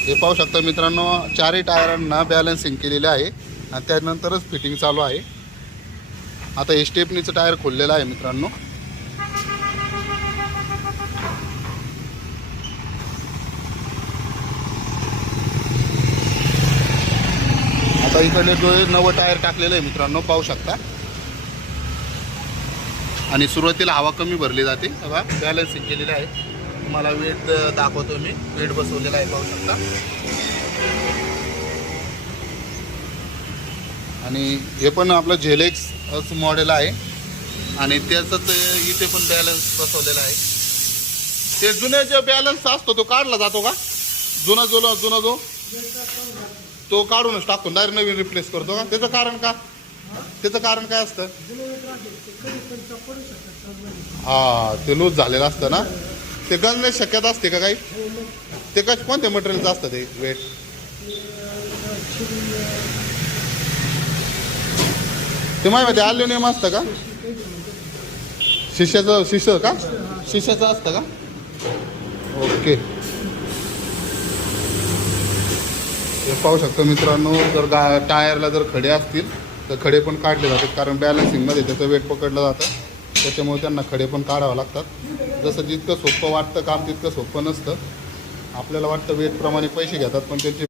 हे पाहू शकता मित्रांनो, चारही टायरांना बॅलन्सिंग केलेले आहे आणि त्यानंतरच फिटिंग चालू आहे. आता हे स्टेपनीचं टायर खोललेलं आहे मित्रांनो. आता इकडे जो नवं टायर टाकलेलं आहे मित्रांनो, पाहू शकता. आणि सुरुवातीला हवा कमी भरली जाते. बघा बॅलन्सिंग केलेलं आहे. तुम्हाला वेट दाखवतो मी. वेट बसवलेला आहे, पाहू शकता. आणि हे पण आपलं झेलेक्स मॉडेल आहे आणि त्याचंच इथे पण बॅलन्स बसवलेला आहे. ते जुने जे बॅलन्स असतो तो काढला जातो का? जुना जो तो काढूनच टाकतो, डायरेक्ट नवीन रिप्लेस करतो का? त्याचं कारण का? त्याचं कारण काय असतं? हा, ते लूज झालेलं असतं ना, ते गंजण्याची शक्यता असते का काही? ते कोणत्या मटेरियलचं असतं ते वेट? ते माहिती ॲल्युमिनियम असतं का? शिशं का? शिशाचं असतं का? ओके. हे पाहू शकतो मित्रांनो, जर टायरला जर खडे असतील तर खडे पण काढले जातात, कारण बॅलन्सिंगमध्ये त्याचं वेट पकडलं जातं. त्याच्यामुळे त्यांना खडे पण काढावं लागतात. जसं जितकं सोपं वाटतं काम तितकं सोपं नसतं. आपल्याला वाटतं वेटप्रमाणे पैसे घेतात, पण त्यांचे